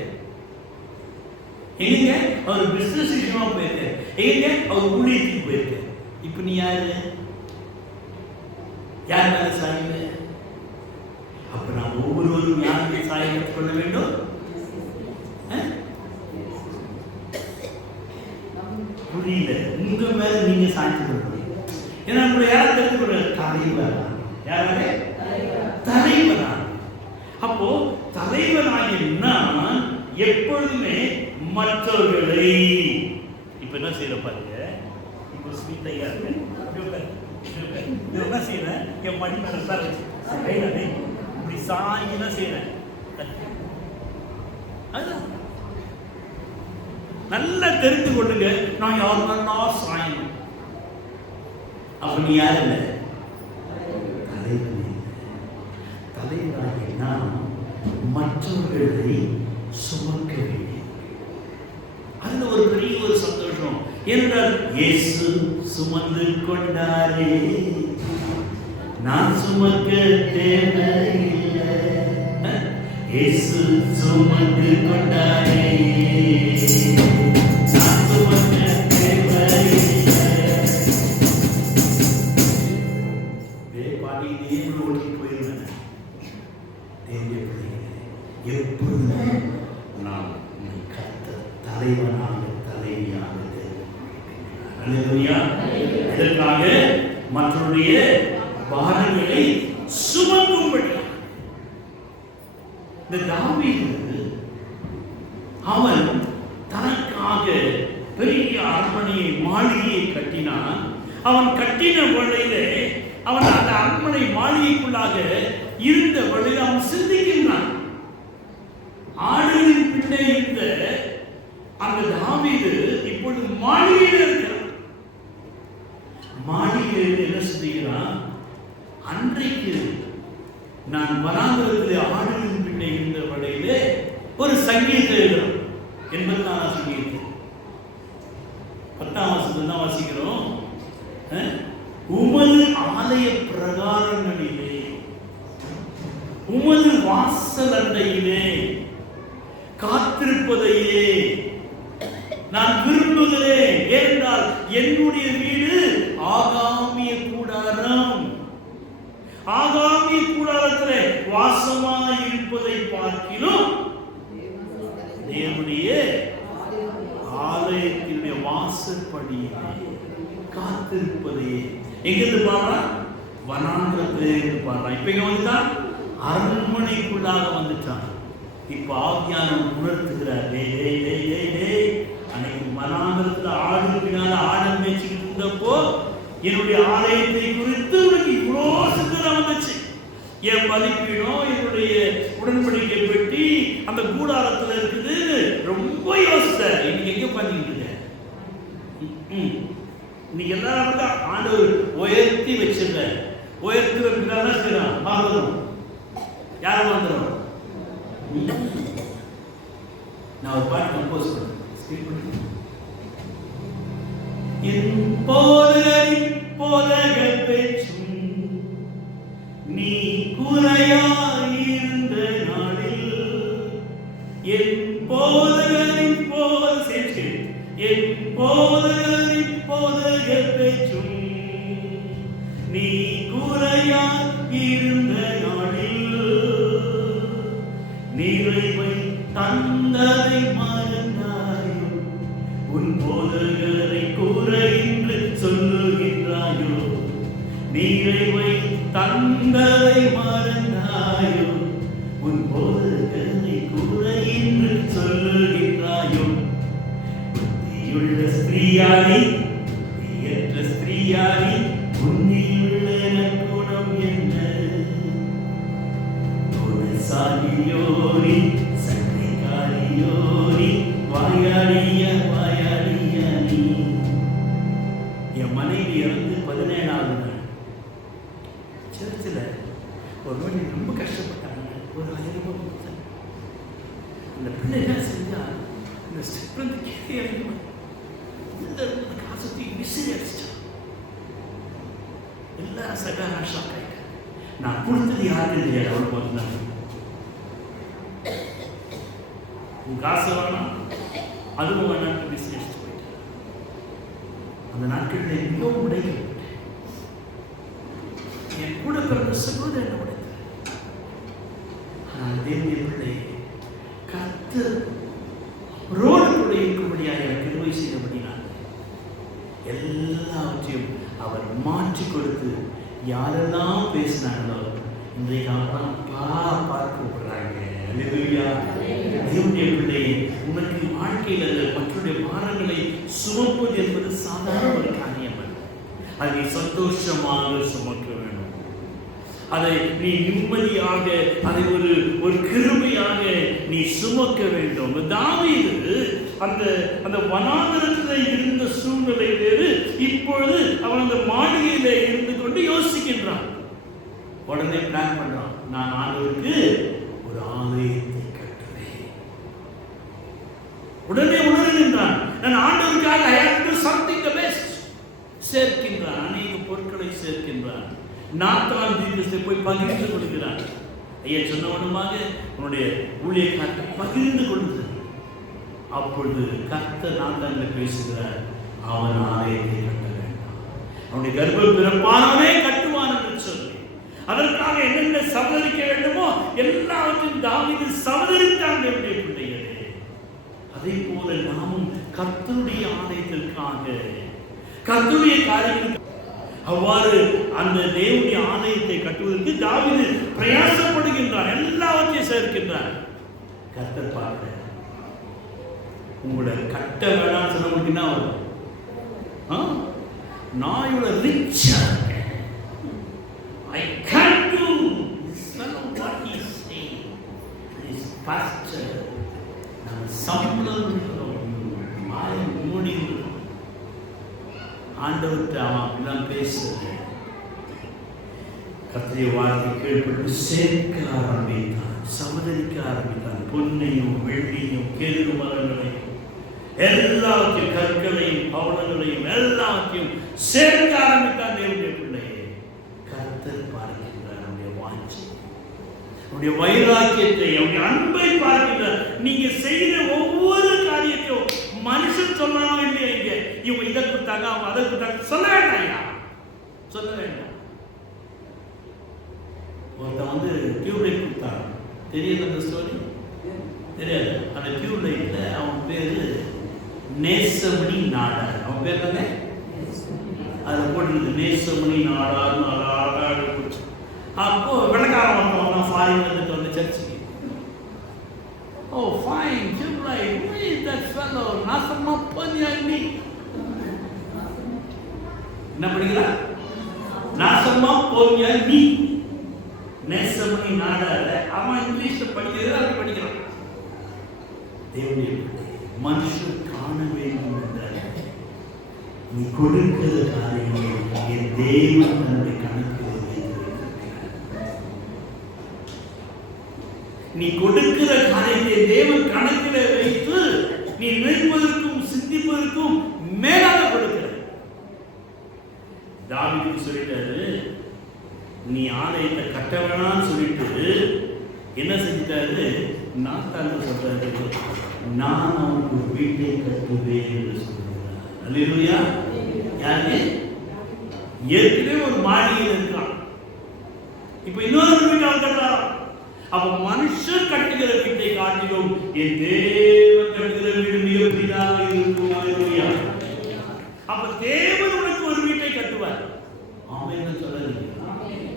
எங்க அவர் பிசினஸ் விஷயமா போயிருக்காரு, எங்க அவர் ஊழியத்துக்கு போயிருக்காரு. இப்ப நீ யாரு? யார் மேல சாய்வு? அப்ப நாம் ஒவ்வொருவரும் யாருக்கு சாய்வு கொள்ள வேண்டும்? புரியல. உங்க மேல நீங்க சாய்ந்து கொள்ளணும். ஏன்னா உங்களை யாரும் தெரிஞ்சுக்கொள்ள தலைவரா? யாராவது தலைவரா? அப்போ தலைவனாகிய நான் எப்பொழுதுமே மற்றவர்களை இப்ப என்ன செய்யற பாருங்க. இப்போ ஸ்வீட்டையா இருக்கு, என்ன செய்யறேன்? என் மணி மேல இப்படி சாங்கி தான் செய்யறேன். அதுதான் நல்லா தெரிந்து கொள்ளுங்க. நான் யார் நல்லா சாயணும். அப்ப நீ யாரு இல்லை? தலைவன். தலைவராக நாம் மற்றவர்களை சுமக்க வேண்டும். அதுல ஒரு பெரிய ஒரு சந்தோஷம். என்றால் இயேசு சுமந்து கொண்டாரே, நான் சுமக்க தேவையில்லை. இயேசு சுமந்து கொண்டாரே, நான் சுமக்க தேவையில்லை. பாடியிலேயே ஓட்டி போயிருந்தேன். எப்பொழுது நான் தலைவனாக தலைவியாக இதற்காக மற்றவருடைய பாரங்களை சுமக்கும்படி இந்த தாவீது அவன் தனக்காக பெரிய அரண்மனையை மாளிகையை கட்டினான். அவன் கட்டின வேளையிலே அவன் அந்த அரண்மனை மாளிகைக்குள்ளாக இருந்த வேளையில் அவன் சிந்திக்கின்றான். ஆடுகளின் பின்னே இருந்த அந்த தாவீது இப்பொழுது மாளிகையில் இருக்கிறான். மாளிகையில் என்ன செய்கிறான்? அன்றைக்கு நான் வனாந்திரத்திலே ஆடுகளின் பின்னே இருந்த வேளையிலே ஒரு சங்கீதம் எழுதுறோம். 84 சங்கீதம் 10ஆம் வசனத்தை தான் வாசிக்கிறோம். உமது ஆலய பிரகாரங்களிலே உமது உமது வாசல் அண்டையிலே காத்திருப்பதையே நான் விரும்புகிறேன். ஏனென்றால் என்னுடைய வீடு ஆகாமிய கூடாரம். ஆகாமிய கூடாரத்திலே வாசமாய் இருப்பதை பார்க்கிலும் தேவனுடைய ஆலயத்தினுடைய வாசற்படியிலே காத்திருப்பதே. எங்கிருந்து பாடுறான்? வனாந்திரத்திலே இருந்து பாடுறான். இப்ப இங்க வந்துட்டான், அரண்மனைக்குள்ளாக வந்துட்டான். இப்ப ஆவியானவர் உணர்த்துகிறார், அன்னைக்கு வனாந்திரத்துல ஆடு பின்னால ஆடம் மேய்ச்சிக்கிட்டு இருந்தப்போ என்னுடைய ஆலயத்தை குறித்து உனக்கு இவ்வளோ சிந்தனை வந்துச்சு. என் பலிப்பீடம், என்னுடைய உடன்படிக்கை பெட்டி அந்த கூடாரத்தில் இருக்குது, ரொம்ப யோசித்த. இன்னைக்கு எங்க பண்ணிட்டு இருக்க? இன்னைக்கு எல்லாரும் ஆண்டவர் உயர்த்தி வச்சிருக்க. உயர்த்துற பின்னாதான் செய்யறான். பாகணும் யார வந்துடும். நான் ஒரு பாட்டு கம்போஸ் பண்ணேன். என் போதகர் பேச்சும் நீ குறையாயிருந்த நாளில் என் போதகரின் போதகர் பேச்சும் நீ குறையாயிருந்த நாளில் நிறைவை தந்ததை மறந்தாயோ, உன் போதகரை குறைந்து சொல்லுகின்றாயோ. நிறைவை தந்ததை மறந்தாயோ, உன் போதகரை குறைந்து சொல்லுகின்றாயோ. புத்தியுள்ள ஸ்திரீயானி, புத்தியற்ற ஸ்திரீயானி, உன்னிலுள்ள குணம் என்ன? குணசாலியோரி, சக்திகாரியோரி, வாயாடிய நீ. என் மனைவி இறந்து 17ஆவது நாள் சர்ச்சில் ஒரு மணி ரொம்ப கஷ்டப்பட்டாங்க. ஒரு 1000 ரூபாய் கொடுத்தாங்க. அந்த பிள்ளை என்ன செஞ்சா, இந்த ஸ்டெப் வந்து கீழே இறங்கி இந்த காசத்தை விசிறி அடிச்சிட்டான். எல்லாரும் சகாரா ஷாக் ஆகிட்டாங்க. நான் கொடுத்தது யாருன்னு தெரியாது. அவள் பார்த்துனாங்க, உன் காசு வேணாம் அதுவும் வேணாம் விசிறி அடிச்சுட்டு போயிட்டாங்க. அந்த நாட்களில் மிகவும் உடைக்கப்பட்டேன். என் கூட பிறந்த சகோதரன் உடைத்தார். ஆனால் தேவனுடைய பிள்ளை கர்த்தர் ரோடு கூட இருக்கும்படியாக எனக்கு கிருபை செய்தபடினார். எல்லாவற்றையும் அவர் மாற்றி கொடுத்து யாரெல்லாம் பேசினாங்களோ இன்றைக்கு பார்க்க விடுறாங்க. தேவனுடைய பிள்ளை, உனக்கு வாழ்க்கையில் மற்றவருடைய பாரங்களை சுமப்பது என்பது சாதாரண ஒரு காரியம் அல்ல. அதை சந்தோஷமாக சுமக்க வேண்டும். அதை நீ நிம்மதியாக, அதை ஒரு கிருபையாக நீ சுமக்க வேண்டும். தாவீது அந்த வனாந்தரத்தில் இருந்த சூழ்நிலை வேறு. இப்பொழுது அவன் அந்த மாளிகையிலே இருந்து கொண்டு யோசிக்கின்றான். உடனே பிளான் பண்றான், நான் ஆண்டவருக்கு ஒரு ஆலயத்தை கட்டுவேன். உடனே உணர்கின்றான், நான் ஆண்டவருக்காக I have to do something the best. சேர்க்கின்றான், அநேக பொருட்களை சேர்க்கின்றான். நாத்தான் தீர்க்கதரிசி போய் பகிர்ந்து கொள்கிறான். ஐயா சொன்னவனுமாக உன்னுடைய ஊழியக்காரத்தை பகிர்ந்து கொள்ளுது. அப்பொழுது கர்த்தர் நாத்தான்ல பேசுகிறார், அவன் ஆலயத்தை கட்ட வேண்டாம், அவனுடைய கர்ப்ப பிறப்பானவனே கட்டுவான் என்று சொல்லி அதற்காக என்னென்ன சமதரிக்க வேண்டுமோ எல்லாவற்றையும் தாவீது சமதரித்தான். என்னுடைய பிள்ளைகளே, அதே போல நாமும் கர்த்தருடைய ஆலயத்திற்காக, கர்த்தருடைய காரியங்களுக்கு அவ்வாறு அந்த தேவனுடைய ஆலயத்தை கட்டுவதற்கு தாவீது பிரயாசப்படுகின்றான். எல்லாவற்றையும் சேர்க்கின்றான். கர்த்தர் பார்க்க உங்களை கட்ட வேணாம்னு சொன்னவங்களுக்கு என்ன வரும்? நான் இவ்வளவு ரிச்சா இருக்கேன், I can't do this fellow what he is saying. This pastor, நான் சம்பளம் மூடி ஆண்டவர்கிட்ட அவன் அப்படிலாம் பேசுறேன். கர்த்தருடைய வார்த்தை கேள்விப்பட்டு சேர்க்க ஆரம்பித்தான், சமதரிக்க ஆரம்பித்தான். பொன்னையும் வெள்ளியும் கேது மரங்களையும் எல்லாத்தையும், கற்களையும் பவளங்களையும் எல்லாத்தையும் சேர்க்க ஆரம்பித்தான். தேவனுடைய பிள்ளையே, கர்த்தர் பார்க்கின்றார் நம்முடைய வாஞ்சை. அவருடைய வைராக்கியத்தை, அவருடைய அன்பை பார்க்கிறார். நீங்க செய்கிற ஒவ்வொரு காரியத்தையும் மனுஷன் சொல்லணும் இல்லையா? இங்க இவங்க இதை கொடுத்தாங்க, அவங்க அதை கொடுத்தாங்க சொல்ல வேண்டாம், சொல்ல வேண்டாம். ஒருத்தன் வந்து டியூப்லைட் கொடுத்தாங்க, தெரியாது அந்த ஸ்டோரி? தெரியாது. அந்த டியூப்லைட்ல அவன் பேரு நேசமணி நாடார். அவன் பேர் தானே அதில் போட்டு நேசமணி நாடார்னு அழகாக போச்சு. அப்போ வெள்ளக்காரன் வந்தவங்க ஃபாரின் வந்துட்டு வந்து சர்ச்சுக்கு, oh fine tubelight, who is that fellow? நாசமா போனியாண்டி. என்ன படிக்கிறா? நாசமா போனியா நீ. நேசமணி நாடார அவன் இங்கிலீஷ்ல படிக்கிறது அப்படி படிக்கிறான். தேவனுடைய மனுஷன் காண வேண்டும் என்றால் நீ கொடுக்கிற காரியங்களை என் தேவன் தன்னுடைய கணக்கில் வைத்திருக்கிறார். நீ கொடுக்கிற காரியத்தை தேவன் கணக்கில் வைத்து நீ நினைப்பதற்கும் சிந்திப்பதற்கும் மேலாக கொடுக்கிற. தாவீது சொல்லிட்டாரு, நீ ஆலயத்தை கட்ட வேணாம்னு சொல்லிட்டு என்ன செஞ்சிட்டாரு? நாத்தாங்க சொல்றாரு, நான் அவனுக்கு ஒரு வீட்டை கட்டுவேன் என்று சொல்றார். அல்லேலூயா. யாரு? ஏற்கனவே ஒரு மாளிகையில் இருக்கான், இப்ப இன்னொரு வீட்டை கட்டுறான். அப்ப மனுஷன் கட்டுகிற வீட்டை காட்டிலும் என் தேவன் கட்டுகிற வீடு மிகப்பெரிதாக இருக்கும். அல்லேலூயா. அப்ப தேவன் உனக்கு ஒரு வீட்டை கட்டுவார். அவன் என்ன சொல்றது?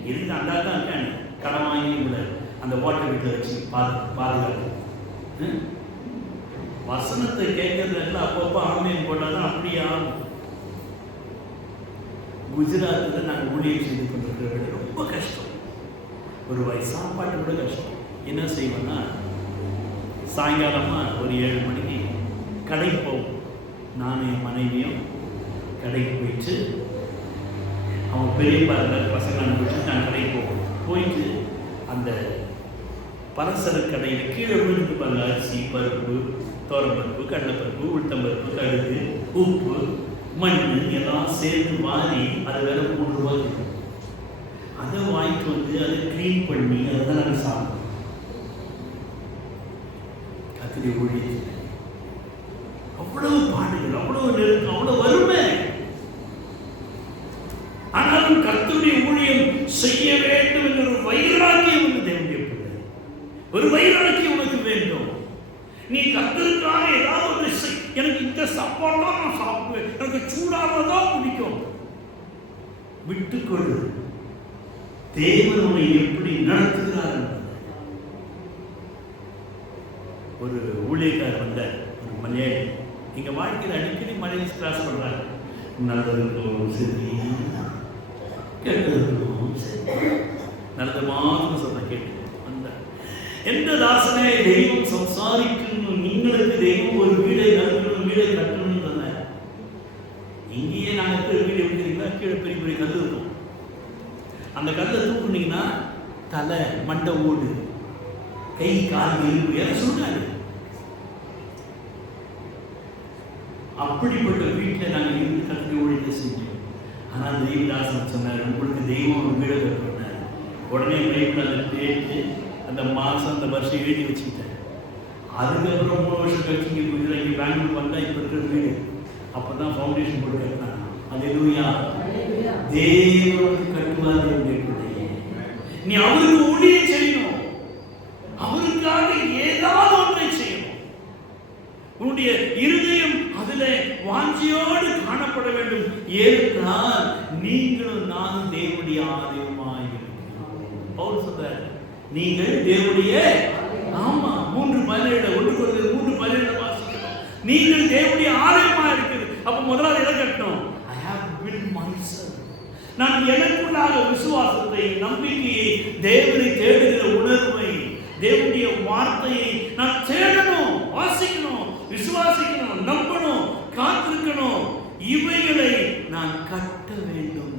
இருந்து அந்த தான் இருக்காங்க, கடன் வாங்கி கூட அந்த ஓட்டை வீட்டை வச்சு பாதுகாப்பு. வசனத்தை கேட்கறதுல அப்பப்போ ஆன்லைன் போட்டாதான் அப்படியா. குஜராத்தில் நாங்கள் ஊழியம் செய்து கொண்டிருக்கிற ரொம்ப கஷ்டம். ஒரு வயசு சாப்பாட்டு கூட கஷ்டம். என்ன செய்வோம்னா, சாயங்காலமாக ஒரு 7 மணிக்கு கடைக்கு போவோம். நானும் என் மனைவியும் கடைக்கு போயிட்டு, அவன் பெரியப்பா பசங்க அனுப்பிட்டு நாங்கள் கடைக்கு போவோம். போயிட்டு அந்த பலசர கடையில் கீழே விழுந்து பாருங்க, அரிசி, பருப்பு, தோரம்பருப்பு, கடலைப்பருப்பு, உளுத்தம்பருப்பு, கடுகு, உப்பு, மண் எல்லாம் சேர்ந்து வாரி அது வேற 3 ரூபாய் இருக்கும். அதை வாங்கிட்டு வந்து அதை கிளீன் பண்ணி அதை தான் நாங்கள் சாப்பிடுவோம். கத்திரி ஊழியத்தில் அவ்வளவு பாடுகள், அவ்வளவு நெருக்கம், அவ்வளவு வறுமை. ஆனாலும் கர்த்தருடைய ஊழியம் செய்ய வேண்டும் என்ற ஒரு வைராக்கியம் வந்து தேவனுடைய பிள்ளை. ஒரு வைராக்கியம் உனக்கு வேண்டும். நீ கர்த்தருக்காக ஏதாவது ஒரு எனக்கு இந்த சாப்பாடு தான் நான் சாப்பிடுவேன், எனக்கு சூடானதான் பிடிக்கும், விட்டுக்கொடு. தேவன் உன்னை எப்படி நடத்துகிறார். ஒரு ஊழியக்காரர் வந்த ஒரு மலையாளி எங்க வாழ்க்கையில் அடிக்கடி மலையை கிராஸ் பண்றாரு. நல்லதுக்கும் சரி, கேட்டதுக்கும் சரி, நல்லது மாத்திரம் சொல்ல கேட்டு வந்த எந்த தாசனே தெய்வம் சம்சாரிக்கணும், நீங்களுக்கு தெய்வம் ஒரு வீடை நடத்தணும், வீடை கட்டணும்னு சொன்ன. இங்கேயே நாங்கள் வீடு எடுக்கிறீங்களா, கீழே பெரிய பெரிய கல் இருக்கும். அந்த கல்லை தூக்குனீங்கன்னா தலை மண்டை ஓடு, கை கால் எலும்பு எல்லாம் சொல்றாங்க. அப்படிப்பட்ட வீட்டில் நாங்கள் இருந்து கல்வி ஊழியத்தை செஞ்சோம். ஆனால் தெய்வதாசன் சொன்னார், உங்களுக்கு தெய்வம் ஒரு வீடு கட்டுறார். உடனே பைபிள் அதை கேட்டு அந்த மாதம் அந்த வருஷம் எழுதி வச்சுக்கிட்டேன். அதுக்கப்புறம் 3 வருஷம் கழிச்சு இங்கே குஜராத் இங்கே பெங்களூர் வந்தால் இப்போ இருக்கிற வீடு. அப்போ தான் ஃபவுண்டேஷன் போட்டு கட்டினாங்க. அல்லேலூயா. தேவனுக்கு கட்டுவார். நீ அவருக்கு ஊழியம் செய்யணும், அவருக்காக ஏதாவது ஒன்றை செய்யணும். உன்னுடைய இருதயம் அதில் வாஞ்சியோடு காணப்பட வேண்டும். ஏனென்றால் நீங்களும் நானும் தேவனுடைய ஆலயமாய் இருக்கிறோம். பவுல் சொல்றார், நீங்கள் தேவனுடைய, ஆமா 3:17 3:17 வாசிக்கிறோம். நீங்கள் தேவனுடைய ஆலயமா இருக்குது. அப்ப முதலாவது எதை கட்டணும்? I have built myself. நான் எனக்குள்ளாக விசுவாசத்தை, நம்பிக்கையை, தேவனை தேடுகிற உணர்வை, தேவனுடைய வார்த்தையை நான் தேடணும், வாசிக்கணும், விசுவாசிக்கணும், நம்பணும், காத்திருக்கணும். இவைகளை நான் கட்ட வேண்டும்.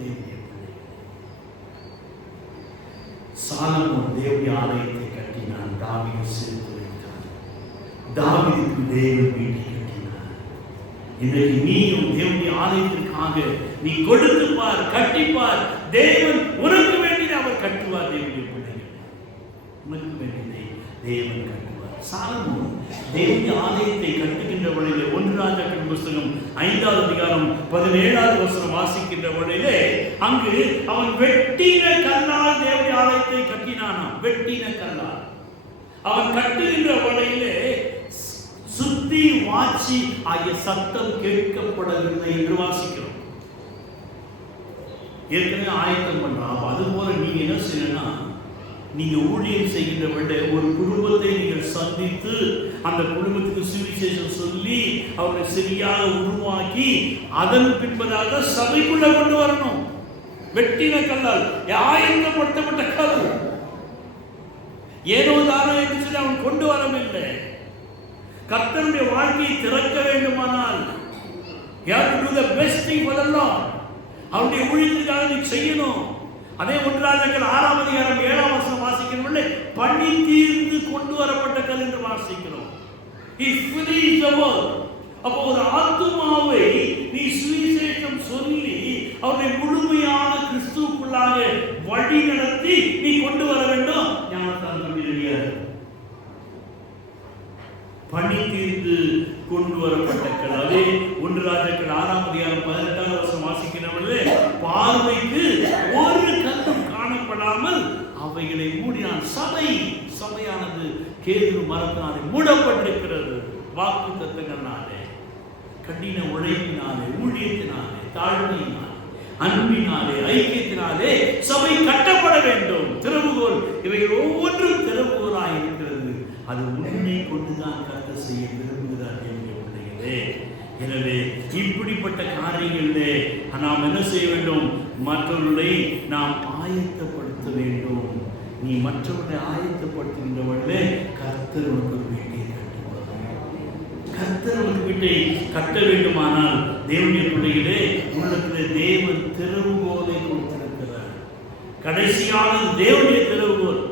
சாலமோன் தேவனுடைய ஆலயத்தை கட்டினான், தாவீது சேர்த்து வைத்தான். தாவீதுக்கு தேவன் வீட்டை கட்டினார். இன்றைக்கு நீயும் தேவனுடைய ஆலயத்திற்காக நீ கொடுத்து பார், கட்டிப்பார். தேவன் உனக்கு வேண்டியதை அவர் கட்டுவார். தேவனுடைய பிள்ளைகள் உனக்கு தேவன் கட்டுவார். சாலமோன் தேவனுடைய ஆலயத்தை கட்டுகின்ற வழியிலே 1 ராஜாக்கள் புஸ்தகம் 5வது அதிகாரம் 17வது வசனம் வாசிக்கின்ற வழியிலே அங்கு அவன் வெட்டின கல்லால் தேவனுடைய ஆலயத்தை கட்டினானாம். வெட்டின கல்லால் அவன் கட்டுகின்ற வழியிலே சுத்தி வாச்சி ஆகிய சத்தம் கேட்கப்படவில்லை என்று வாசிக்கிறோம். ஏற்கனவே ஆயத்தம் பண்றான். அது போல நீங்க என்ன செய்யணும்னா, நீங்க ஊழியம் செய்கின்ற வேண்டிய ஒரு குடும்பத்தை நீங்கள் சந்தித்து அந்த குடும்பத்துக்கு சுவிசேஷம் சொல்லி அவர்களை சரியாக உருவாக்கி அதன் பின்பதாக சபைக்குள்ள கொண்டு வரணும். வெட்டின கல்லால் ஆயத்தப்படுத்தப்பட்ட கல் ஏனோ தானோ என்று சொல்லி அவன் கொண்டு வரவில்லை. கர்த்தருடைய வாழ்க்கையை திறக்க வேண்டுமானால் you have to do the best thing for the Lord. அவருடைய ஊழியத்துக்காக நீ செய்யணும். அதே 1 ராஜாக்கள் 6ஆம் அதிகாரம் 7ஆம் வசனம் வாசிக்கிறோம். பணி தீர்ந்து கொண்டு வரப்பட்ட கல் என்று வாசிக்கிறோம். He finished the work. அப்போ ஒரு ஆத்துமாவை நீ சுவிசேஷம் சொல்லி அவரை முழுமையான கிறிஸ்துவுக்குள்ளாக வழி நடத்தி நீ கொண்டு வர வேண்டும். ஞானத்தால் பணி தீர்ந்து கொண்டு வரப்பட்ட கல். அதே 1 ராஜாக்கள் 6ஆம் அதிகாரம் 18ஆம் வசனம் வாசிக்கிறவர்களே, பார்வைக்கு ஒரு கல்லும் காணப்படாமல் அவைகளை மூடினான். சபையானது கேது மரத்தினாலே மூடப்பட்டிருக்கிறது. வாக்கு தத்தங்களாலே, கடின உழைப்பினாலே, ஊழியத்தினாலே, தாழ்மையினாலே, அன்பினாலே, ஐக்கியத்தினாலே சபை கட்டப்பட வேண்டும். திறவுகோல் இவைகள் ஒவ்வொன்றும் திறவுகோலாக இருக்கிறது. அது உன்னை கொண்டுதான் கர்த்தர் செய்ய விரும்புகிறார் என்று பிள்ளைகளே. எனவே இப்படிப்பட்ட காரியங்களிலே நாம் என்ன செய்ய வேண்டும்? மற்றவர்களை நாம் ஆயத்தப்படுத்த வேண்டும். நீ மற்றவர்களை ஆயத்தப்படுத்துகின்றவர்களே கர்த்தர் உனக்கு வீட்டை கட்டுவார். கர்த்தர் உனக்கு வீட்டை கட்ட வேண்டுமானால் தேவனுடைய பிள்ளைகளே, உள்ளத்தில் தேவன் திறவுகோலை கொடுத்திருக்கிறார். கடைசியான தேவனுடைய திறவுகோல்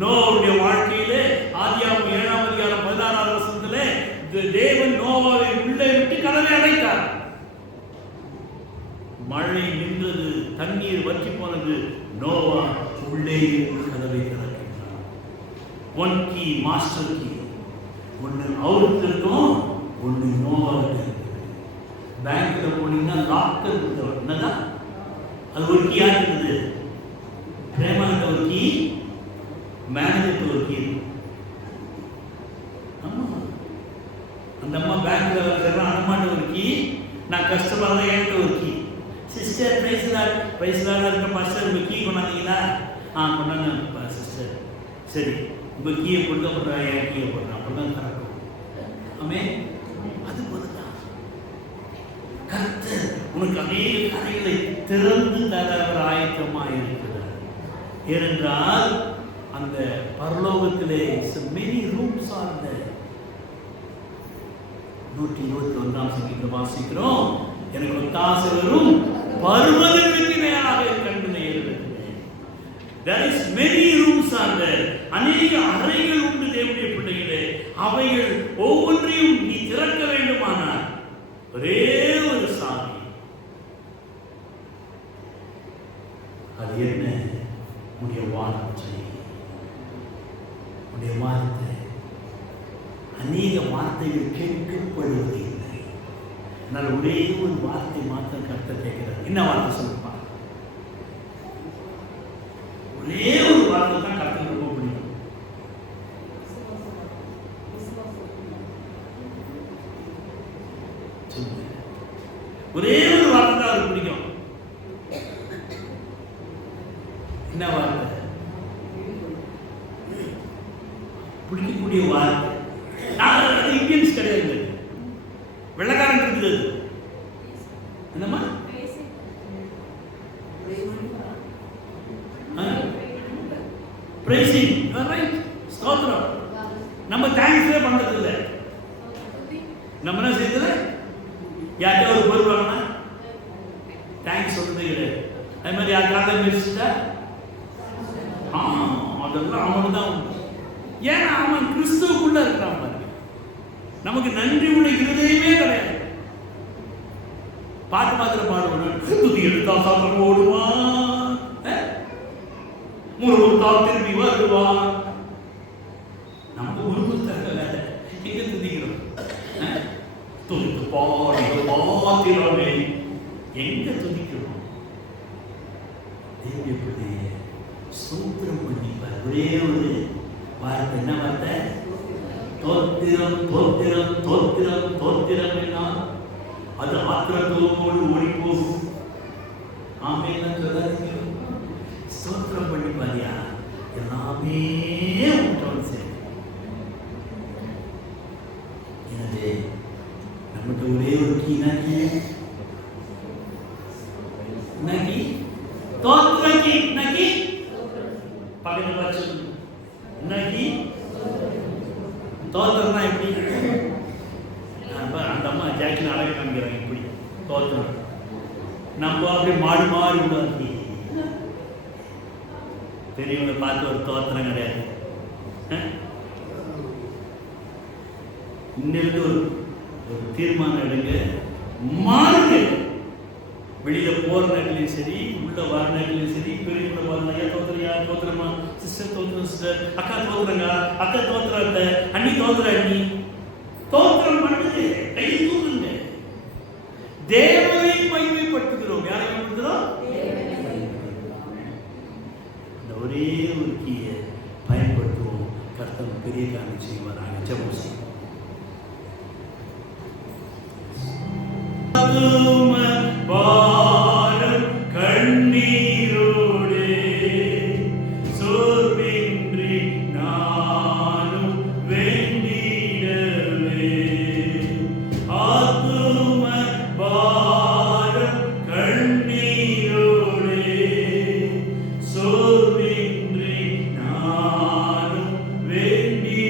நோவாவுடைய வாழ்க்கையிலே ஆதியாகமம் 7ஆம் அதிகாரம் 16ஆம் வசனத்திலே தேவன் நோவாவை உள்ளே விட்டு கதவை அடைத்தார். மழை நின்றது, தண்ணீர் வற்றி போனது. நோவா உள்ளே கதவை திறக்கின்றார். 1 கீ, மாஸ்டர் கீ. ஒன்று அவருக்கு இருக்கும், ஒன்று நோவாவுக்கு இருக்கு. பேங்க்ல போனீங்கன்னா லாக்கர் கொடுத்தவர் என்னதான் அது ஒரு கீயா இருக்குது. பிரேமானந்த ஒரு கீ, மேனேஜருக்கு ஒரு கீ. அந்த அம்மா பேங்க்ல வச்சுருக்கேன், அம்மாட்ட ஒரு கீ. நான் கஸ்டமர் தான், என்கிட்ட ஒரு கீ. சிஸ்டர் பிரைஸ்லாக இருக்க பாஸ்டர் உங்கள் கீ கொண்டாந்தீங்களா? கொண்டாங்க சிஸ்டர். சரி, உங்கள் கீயை கொண்டு போடுறா, என் கீயை போடுறேன், அப்போ தான் கரெக்டும். ஆமே, அது போதுதான். கர்த்தர் உனக்கு அநேக கதைகளை திறந்து தர அவர் ஆயத்தமாக இருக்கிறார். ஏனென்றால் அந்த பரலோகத்திலே many rooms are there. 121ஆம் சங்கீதம் வாசிக்கிறோம். எனக்கு ஒத்தாசை வரும் பர்வதங்களுக்கு மேலாக கண்களை ஏறுகிறேன். There is many rooms are there. அநேக அறைகள் உண்டு தேவனுடைய பிள்ளைகளே. அவைகள் ஒவ்வொன்றையும் நீ திறக்க வேண்டுமானால் ஒரே ஒரு சாவி. அது என்ன? உடைய வார்த்தை. உடைய வார்த்தை. அநேக வார்த்தைகள் கேட்கப்படுவது இல்லை. ஆனால் ஒரே ஒரு வார்த்தை மாத்திரம் கர்த்தர் கேட்கிறார். என்ன வார்த்தை சொல்லுப்பா? ஒரே ஒரு வார்த்தை தான் கர்த்தருக்கு ரொம்ப பிடிக்கும். ஒரே ஒரு வார்த்தை தான் அவருக்கு பிடிக்கும். என்ன வார்த்தை? பிடிக்கக்கூடிய வார்த்தை. இந்தியன்ஸ் கிடையாது, வெள்ளக்காரன் இருக்குது. என்னம்மா? praising, you are right. ஸ்தோத்திரம். நம்ம தேங்க்ஸே பண்றது இல்லை. நம்ம என்ன செய்யறது? யார்கிட்ட ஒரு பொருள் வாங்கினா தேங்க்ஸ் சொல்றது கிடையாது. அதே மாதிரி யாருக்காக மிஸ்டா அதெல்லாம் அவனுக்கு தான் உண்டு. ஏன்னா அவன் கிறிஸ்துவுக்குள்ள இருக்கிறான் பாருங்க. நமக்கு நன்றி உள்ள இருதயமே கிடையாது. பாட்டு மாத்திரம் பாடுவான், துதி எடுத்தா சாப்பிட ஓடுவான், முருகத்தா திரும்பி வருவான். எங்க துதிக்கிறோம்? தேவனுடைய பிள்ளையே, ஸ்தோத்திரம் பண்ணிப்பார். ஒரே ஒரு வார்த்தை, என்ன வார்த்தை? தோத்திரம் தோத்திரம் தோத்திரம் தோத்திரம். என்ன அது ஆத்திரத்தோடு ஓடி போகும். ஆமென் சொல்லாதீங்க. ஸ்தோத்திரம் பண்ணிப்பாரியா, எல்லாமே உண்டவன் சரி. எனவே நம்மகிட்ட ஒரே ஒரு கீ நகி தோத்திர கீ நகி பக்கத்துல வச்சு நகி தோத்திரம்னா எப்படி? அந்த அம்மா ஜாக்கின் அழகு காமிக்கிறாங்க. இப்படி தோத்திரம் நம்ம அப்படியே மாடு மாறி விடாது. பெரியவங்களை பார்த்து ஒரு தோத்திரம் கிடையாது. இன்னிலிருந்து ஒரு தீர்மானம் எடுங்க, மாறுங்க. வெளியில போற நேரத்துலையும் சரி, உள்ள வர நேரத்துலையும் சரி, பெரியவங்களை பாருங்க, ஐயா தோத்துறியா, தோத்துறமா, சிஸ்டர் தோத்துறோம் சிஸ்டர், அக்கா தோத்துறங்க, அக்கா தோத்துறாங்க, அண்ணி தோத்துற அண்ணி, தோத்திரம் பண்ணுங்க, கை தூக்குங்க. தேவனை மகிமைப்படுத்துகிறோம். யாரை மகிமைப்படுத்துகிறோம்? இந்த ஒரே ஒரு கீயை பயன்படுத்துவோம். கர்த்தர் பெரிய காரியம் செய்வாராக. ஜெபம் செய்வோம். பாரம் கண்ணீரோடு சோர்வின்றி நானும் வேண்டிடவே, ஆத்தும பாரம் கண்ணீரோடு சோர்வின்றி நானும் வேண்டிடவே,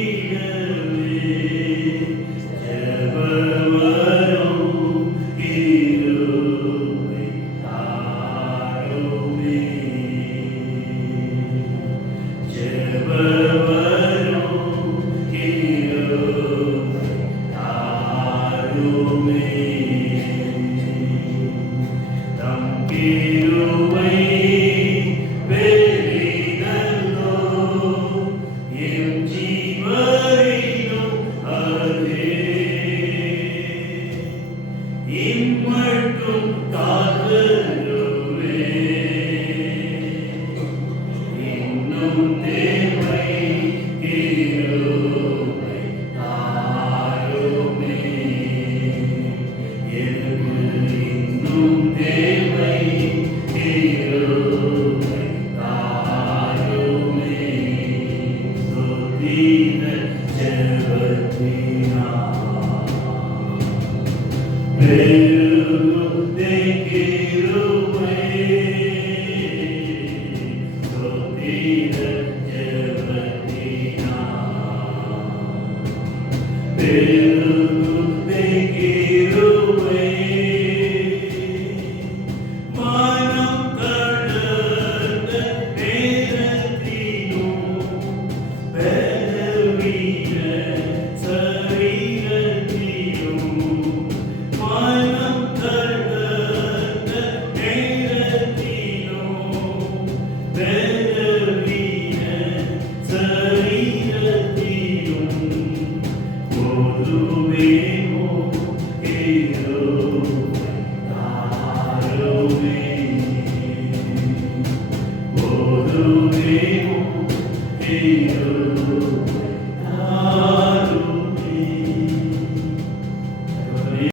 Hero.